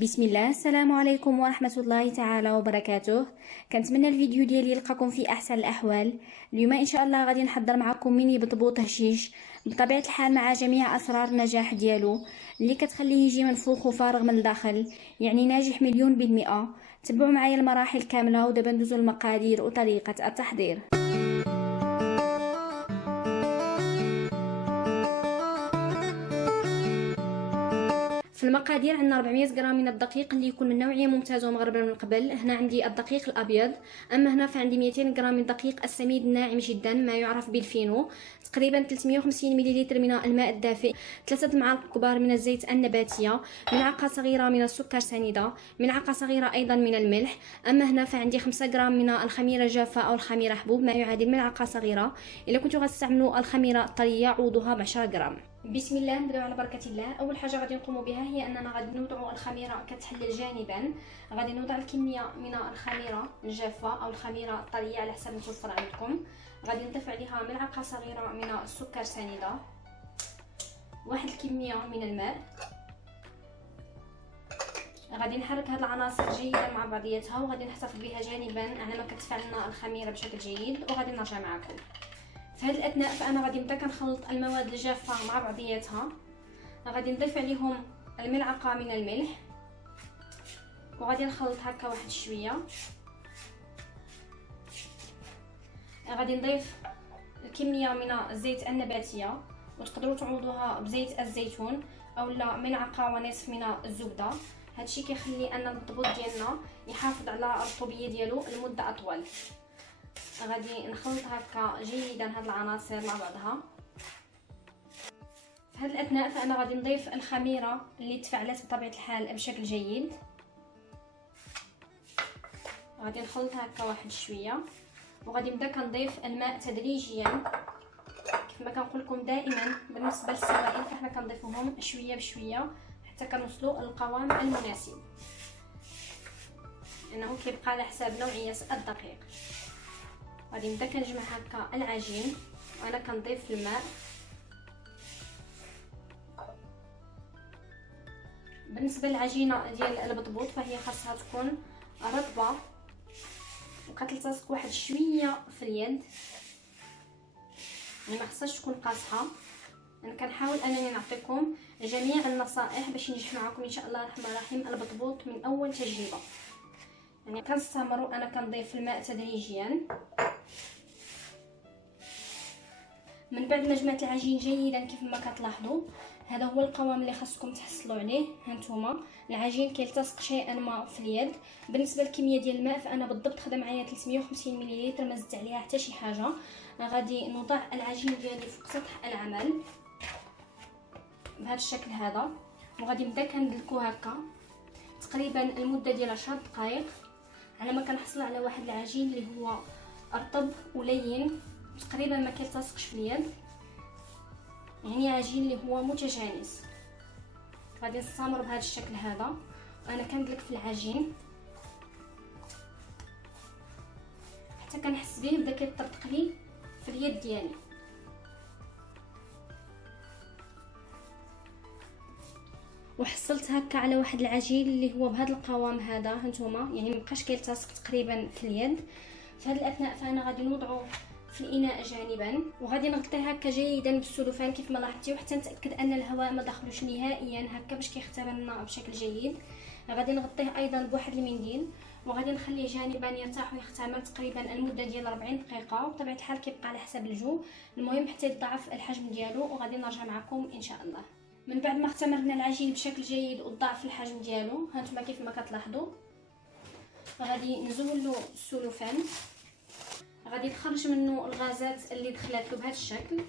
بسم الله. السلام عليكم ورحمة الله تعالى وبركاته. كنتمنى الفيديو ديالي يلقاكم في احسن الاحوال. اليوم ان شاء الله غادي نحضر معكم ميني بطبوط هشيش بطبيعة الحال مع جميع اسرار النجاح ديالو اللي كتخليه يجي منفوخ وفارغ من الداخل، يعني ناجح مليون بالمئة. تبعوا معايا المراحل كاملة ودابا ندوزو المقادير وطريقة التحضير. في المقادير عندنا 400 غرام من الدقيق اللي يكون من نوعيه ممتازه ومغربل من قبل. هنا عندي الدقيق الابيض، اما هنا فعندي 200 غرام من الدقيق السميد الناعم جدا ما يعرف بالفينو، تقريبا 350 ملل من الماء الدافئ، 3 معالق كبار من الزيت النباتيه، ملعقه صغيره من السكر سنيده، ملعقه صغيره ايضا من الملح. اما هنا فعندي 5 غرام من الخميره الجافه او الخميره حبوب ما يعادل ملعقه صغيره. الا كنتو غتستعملوا الخميره الطريه عوضوها ب 10 غرام. بسم الله، نبداو على بركه الله. اول حاجه غادي نقوم بها هي اننا غادي نوضعوا الخميره كتحلل جانبا. غادي نوضع الكميه من الخميره الجافه او الخميره الطريه على حسب متوفر عندكم. غادي نضيف عليها ملعقه صغيره من السكر سنيده، واحد الكميه من الماء. غادي نحرك هاد العناصر جيدا مع بعضياتها وغادي نحتفظ بها جانبا على ما كتفاعل لنا الخميره بشكل جيد، وغادي نرجع معكم. في هذه الاثناء فانا غادي نبدا كنخلط المواد الجافه مع بعضياتها. غادي نضيف عليهم الملعقه من الملح وغادي نخلط هكا واحد شويه. غادي نضيف الكميه من الزيت النباتيه وتقدروا تعوضوها بزيت الزيتون اولا ملعقه ونصف من الزبده. هادشي كيخلي ان الطبوط ديالنا يحافظ على الرطوبيه ديالو لمده اطول. غادي نخلط هكا جيدا هاد العناصر مع بعضها. في هاد الاثناء فانا غادي نضيف الخميره اللي تفاعلت بطبيعه الحال بشكل جيد. غادي نخلط هكا واحد شويه وغادي نبدا كنضيف الماء تدريجيا. كيف ما كنقول لكم دائما بالنسبه للسوائل فاحنا كنضيفوهم شويه بشويه حتى كنوصلوا للقوام المناسب، لانه كيبقى على حساب نوعيه الدقيق. غادي نبدا كنجمع هكا العجين وانا كنضيف الماء. بالنسبه للعجينه ديال البطبوط فهي خاصها تكون رطبه وكتلتصق واحد شويه في اليد، يعني ما خصهاش تكون قاصحه. انا كنحاول انني نعطيكم جميع النصائح باش ينجح معكم ان شاء الله الرحمن الرحيم البطبوط من اول تجربه. يعني كنستمروا انا كنضيف الماء تدريجيا. من بعد ما جمعت العجين جيدا كيف ما كتلاحظوا هذا هو القوام اللي خاصكم تحصلوا عليه. هانتوما العجين كيلتصق شيئا ما في اليد. بالنسبه للكميه ديال الماء فانا بالضبط خدا معايا 350 ملل، ما زدت عليها حتى شي حاجه. غادي نوضع العجين ديالي فوق سطح العمل بهذا الشكل هذا وغادي نبدا كندلكو هكا تقريبا المده ديال 10 دقائق على ما كنحصل على واحد العجين اللي هو رطب ولين تقريبا ما كيلتصقش في اليد، يعني عجين اللي هو متجانس. غادي نستمر بهذا الشكل هذا وانا كندلك في العجين حتى كنحس به بدا كيطرطق لي في اليد ديالي. وحصلت هكا على واحد العجين اللي هو بهذا القوام هذا. هانتوما يعني مبقاش كيلتصق تقريبا في اليد. في هذه الاثناء فانا غادي نوضعو في الاناء جانبا وغادي نغطيه هكا جيدا بالسلوفان كيف ما لاحظتي حتى نتاكد ان الهواء ما دخلوش نهائيا هكا باش كيختبر لنا بشكل جيد. غادي نغطيه ايضا بواحد المنديل وغادي نخليه جانبا يرتاح ويختمر تقريبا المده ديال 40 دقيقه، وبطبيعه الحال كيبقى على حسب الجو. المهم حتى يضاعف الحجم ديالو وغادي نرجع معكم ان شاء الله. من بعد ما اختمرنا العجين بشكل جيد وضاعف الحجم ديالو هانتوما كيف ما كتلاحظوا غادي نزولو السلوفان. غادي تخرج منه الغازات اللي دخلت له بهذا الشكل.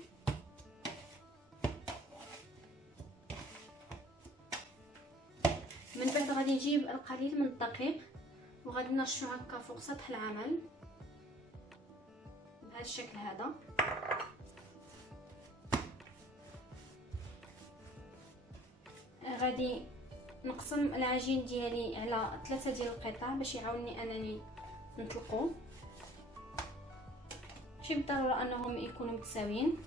من بعد غادي نجيب القليل من الدقيق وغادي نرشو هكا فوق سطح العمل بهذا الشكل هذا. غادي نقسم العجين ديالي على 3 ديال القطع باش يعاونني انني نطلقو. ماشي بالضروره انهم يكونوا متساويين.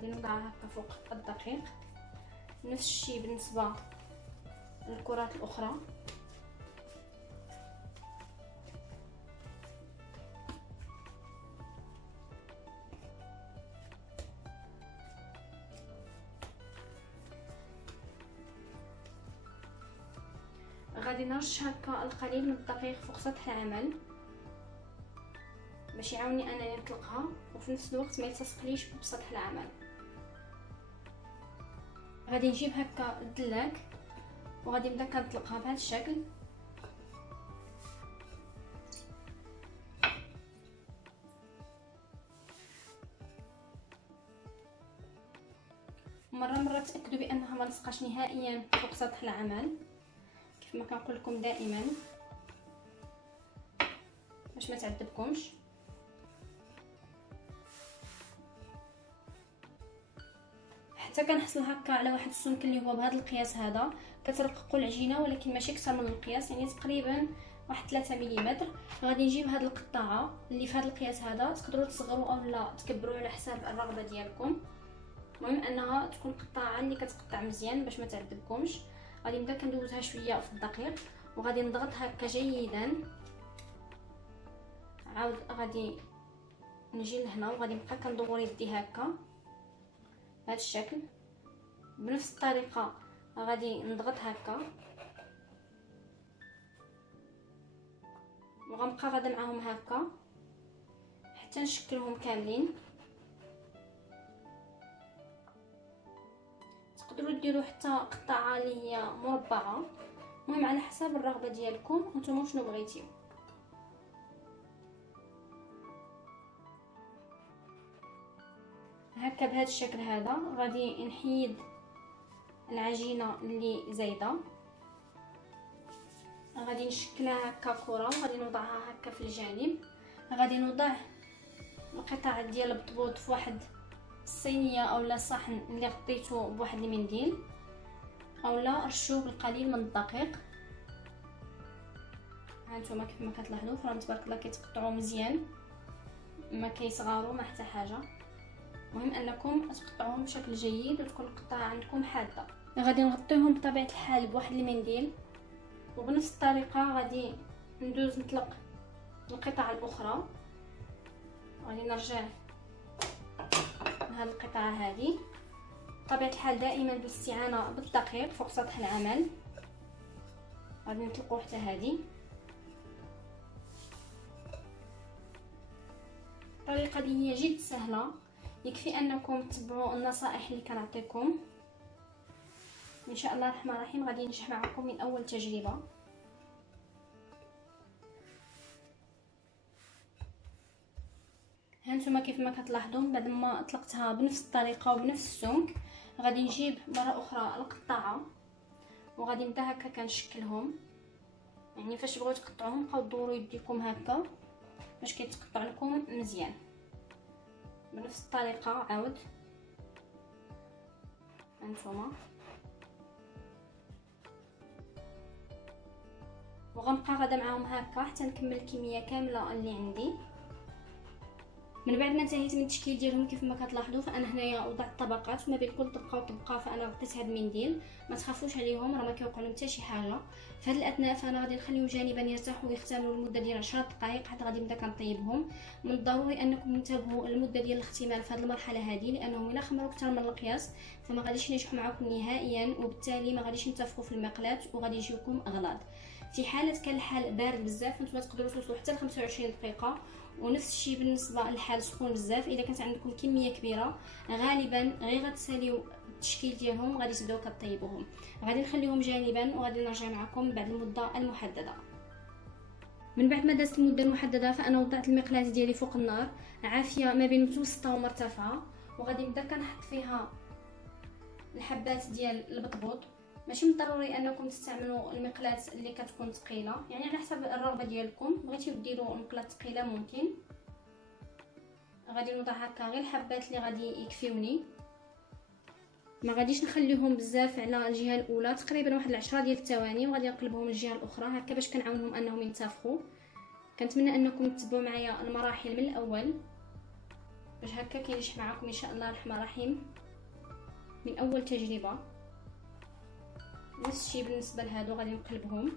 غادي نوضعها هكا فوق الدقيق. نفس الشيء بالنسبه للكرات الاخرى. غادي نرش هكا القليل من الدقيق فوق سطح العمل باش يعاوني انني نطلقها، وفي نفس الوقت ما يلتصقليش بسطح العمل. غادي نجيب هكا الدلاك وغادي نبدا كنطلقها بهذا الشكل. مره تاكدوا بانها ما لصقاش نهائيا فوق سطح العمل كيف ما كنقول لكم دائما باش ما تعذبكمش. حتى كنحصل هكا على واحد السمك اللي هو بهذا القياس هذا، كترققوا العجينه ولكن ماشي اكثر من القياس، يعني تقريبا واحد 3 ملم. غادي نجيب هذه القطعه اللي في هذا القياس هذا، تقدروا تصغروا او لا تكبروا على حساب الرغبه ديالكم. المهم انها تكون قطعه اللي كتقطع مزيان باش ما تعذبكمش. غادي نبدا كندوزها شويه في الدقيق وغادي نضغط هكا جيدا. عاود غادي نجي لهنا وغادي نبقى كندور يدي هكا بهذا الشكل. بنفس الطريقه غادي نضغط هكا وغنبقى غادا معاهم هكا حتى نشكلهم كاملين. تقدروا ديروا حتى قطعه اللي هي مربعه، المهم على حسب الرغبه ديالكم نتوما شنو بغيتيو. هكا بهذا الشكل هذا غادي نحيد العجينه اللي زايده، غادي نشكلها هكا كره وغادي نوضعها هكا في الجانب. غادي نوضع القطع ديال البطبوط في واحد الصينيه اولا صحن اللي غطيته بواحد المنديل، اولا رشوه بالقليل من الدقيق. هانتوما كيف ما كتلاحظوا فراهم تبارك الله كيتقطعوا مزيان، ما كيصغروا ما حتى حاجه. المهم انكم تقطعوهم بشكل جيد وتكون القطعه عندكم حاده. غادي نغطيهم بطبيعه الحال بواحد المنديل، وبنفس الطريقه غادي ندوز نطلق القطع الاخرى. غادي نرجع لهذه القطعه هذه بطبيعه الحال دائما بالاستعانه بالدقيق فوق سطح العمل. غادي نطلقوا حتى هذه. الطريقه دي هي جد سهله، يكفي انكم تتبعوا النصائح اللي كنعطيكم. ان شاء الله الرحمن الرحيم غادي ينجح معكم من اول تجربه. هانتوما كيف ما كتلاحظوا بعد ما اطلقتها بنفس الطريقه وبنفس السمك، غادي نجيب مره اخرى القطعه وغادي نبدا هكا كنشكلهم. يعني فاش تبغيو تقطعوهم بقاو دوروا يديكم هكا باش كيتقطع لكم مزيان. بنفس الطريقه عاود هانتوما، وغنبقى غادا معاهم هكا حتى نكمل الكميه كامله اللي عندي. من بعد ما انتهيت من التشكيل ديالهم كيف ما كتلاحظوا فانا هنايا وضعت طبقات، ما بين كل طبقه وطبقه فانا غطيت هذا المنديل. ما تخافوش عليهم راه ما كيوقع لهم حتى شي حاجه. في هذا الاثناء فانا غادي نخليهم جانبا يرتاحوا ويختمروا لمده ديال 10 دقائق حتى غادي نبدا كنطيبهم. من الضروري انكم تنتبهوا المده ديال الاختمار في هذه المرحله هذه، لانهم الا خمروا اكثر من القياس فما غاديش ينجحوا معكم نهائيا، وبالتالي ما غاديش ينتفخوا في المقلاة وغادي يجيوكم اغلاط. في حاله كان الحال بارد بزاف نتوما تقدروا توصلوا حتى ل 25 دقيقه، ونفس الشيء بالنسبه للحال سخون بزاف. اذا كانت عندكم كميه كبيره غالبا غير غتساليو التشكيل ديالهم وغادي تبداو كطيبوهم. غادي نخليهم جانبا وغادي نرجع معكم بعد المده المحدده. من بعد ما دازت المده المحدده فانا وضعت المقلاة ديالي فوق النار عافيه ما بين متوسطه ومرتفعه، وغادي نبدا كنحط فيها الحبات ديال البطبوط. ماشي من الضروري انكم تستعملوا المقلاة اللي كتكون ثقيله، يعني على حسب الرغبه ديالكم. بغيتيو ديروا المقلاة ثقيله ممكن. غادي نوضع هكا غير الحبات اللي غادي يكفيوني، ما غاديش نخليهم بزاف على الجهه الاولى، تقريبا واحد 10 ديال الثواني، وغادي نقلبهم للجهه الاخرى هكا باش كنعاونهم انهم ينتفخوا. كنتمنى انكم تتبعوا معايا المراحل من الاول باش هكا كينجح معكم ان شاء الله الرحمن الرحيم من اول تجربه. نفس الشيء بالنسبه لهادو غادي نقلبهم.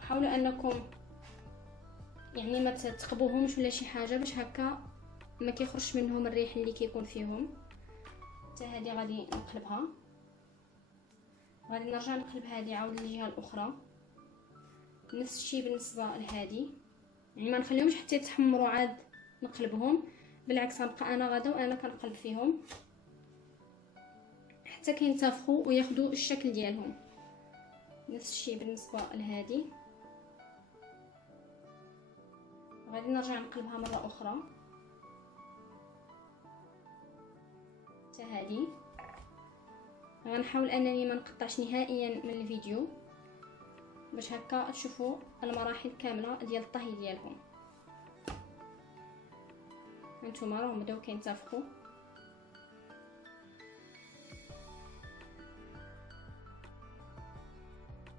حاولوا انكم يعني ما تثقبوهمش ولا شي حاجه باش هكا ما كيخرجش منهم الريح اللي كيكون فيهم. حتى هذه غادي نقلبها. غادي نرجع نقلب هذه عاود للجهه الاخرى. نفس الشيء بالنسبه لهذه، يعني ما نخليهمش حتى يتحمروا عاد نقلبهم، بالعكس غنبقى انا غادا وانا كنقلب فيهم حتى كينتفخوا وياخذوا الشكل ديالهم. نفس الشيء بالنسبه لهذه. غادي نرجع نقلبها مره اخرى. حتى هذه غنحاول انني ما نقطعش نهائيا من الفيديو باش هكا تشوفوا المراحل كامله ديال الطهي ديالهم. هانتوما راهم بداو كينتفخوا.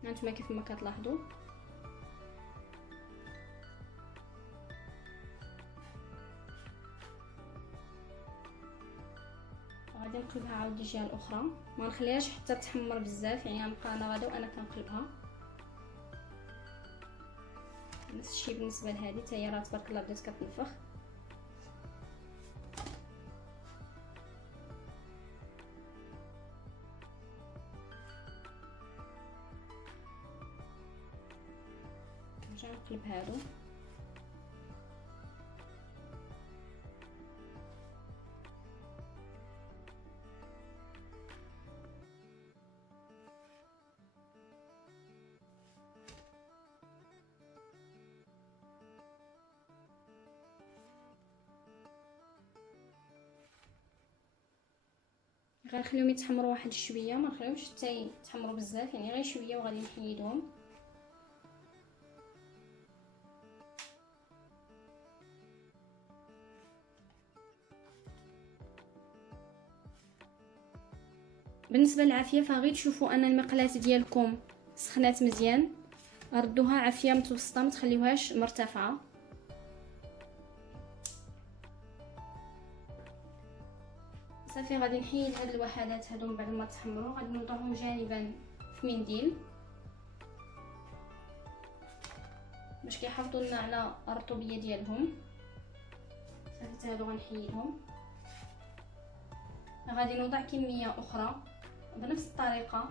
هانتوما كيف ما كتلاحظوا. غادي نقلبها عاود الجهه الاخرى، ما نخليهاش حتى تحمر بزاف، يعني غنبقى انا غادا وانا كنقلبها. نفس الشيء بالنسبه لهذه حتى هي راه تبارك الله بدات كتنفخ. نرجع نقلب هادو. غنخليهم يتحمروا واحد شويه، ما نخليهمش حتى يتحمروا بزاف، يعني غير شويه وغادي نحيدهم. بالنسبه للعافيه فغير تشوفوا ان المقلاه ديالكم سخنات مزيان، ردوها عافيه متوسطه، ما تخليوهاش مرتفعه. صافي غادي نحيد هاد الوحدات هادو من بعد ما تحمروا، غادي نوضعهم جانبا في منديل باش كيحافظوا لنا على الرطوبيه ديالهم. صافي هادو غنحيدهم. غادي نوضع كميه اخرى بنفس الطريقه.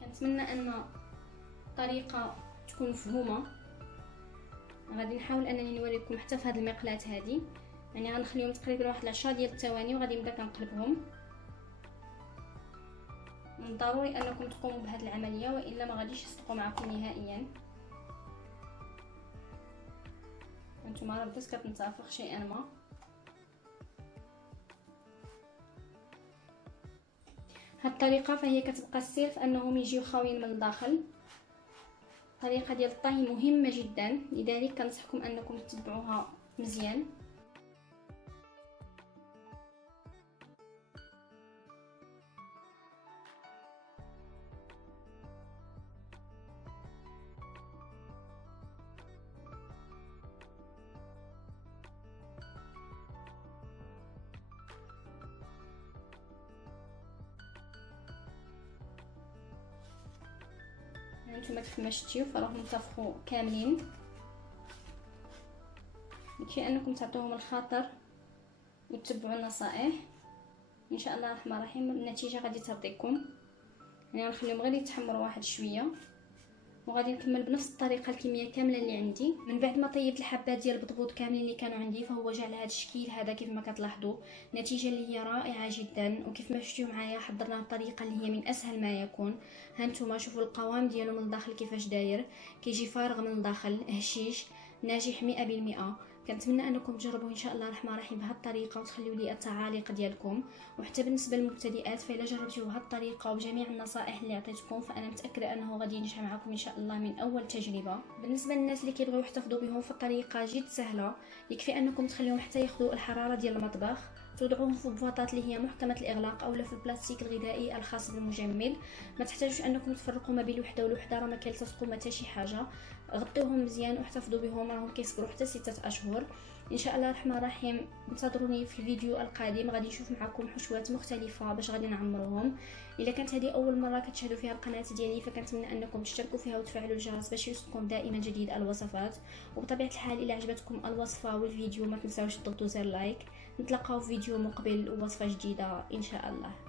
كنتمنى ان الطريقه تكون مفهومه. غادي نحاول انني نوريكم حتى في هذه المقلاه هذه، يعني غنخليهم تقريبا واحد 10 ديال الثواني وغادي نبدا كنقلبهم. من الضروري انكم تقوموا بهذه العمليه والا ما غاديش يصدقوا معكم نهائيا. هانتوما راه بدات كتنتفخ شيئا ما. هاد الطريقه فهي كتبقى السر في انهم يجيو خاويين من الداخل. الطريقه ديال الطهي مهمه جدا، لذلك كنصحكم انكم تتبعوها مزيان. هانتوما كيف ما شفتيو فراهم انتفخوا كاملين. يكفي انكم تعطوهم الخاطر وتتبعوا النصائح، ان شاء الله الرحمن الرحيم النتيجه غادي ترضيكم. يعني غنخليهم غير يتحمروا واحد شويه وغادي نكمل بنفس الطريقه الكميه كامله اللي عندي. من بعد ما طيبت الحبات ديال البطبوط كاملين اللي كانوا عندي فهو جا على هذا الشكل هذا كيف ما كتلاحظوا. نتيجه اللي هي رائعه جدا، وكيف ما شفتوا معايا حضرنا الطريقه اللي هي من اسهل ما يكون. هانتوما شوفوا القوام ديالو من الداخل كيفاش داير، كيجي فارغ من الداخل، هشيش ناجح 100%. كنتمنى انكم تجربوه ان شاء الله الرحمن الرحيم بهذه الطريقه وتخليوا لي التعاليق ديالكم. وحتى بالنسبه للمبتدئات فإلا جربتوه بهذه الطريقه وبجميع النصائح اللي عطيتكم فانا متاكده انه غادي ينجح معكم ان شاء الله من اول تجربه. بالنسبه للناس اللي كيبغيو يحتفظوا بهم فالطريقه جد سهله، يكفي انكم تخليهم حتى ياخذوا الحراره ديال المطبخ توضعوهم في بواطات اللي هي محكمة الإغلاق أو في البلاستيك الغذائي الخاص بالمجمد. ما تحتاجوش أنكم تفرقوا ما بين وحدة والوحدة، راه ما كيلتصقوا حتى شي حاجة. غطيوهم مزيان واحتفظوا بهم، راهم كيصبروا حتى 6 أشهر. ان شاء الله الرحمن الرحيم. انتظروني في الفيديو القادم، غادي نشوف معكم حشوات مختلفه باش غادي نعمروهم. الا كانت هذه اول مره كتشاهدوا فيها القناه ديالي فكنتمنى انكم تشتركوا فيها وتفعلوا الجرس باش يوصلكم دائما جديد الوصفات. وبطبيعه الحال الا عجبتكم الوصفه والفيديو ما تنساوش تضغطوا زر لايك. نتلاقاو في فيديو مقبل ووصفه جديده ان شاء الله.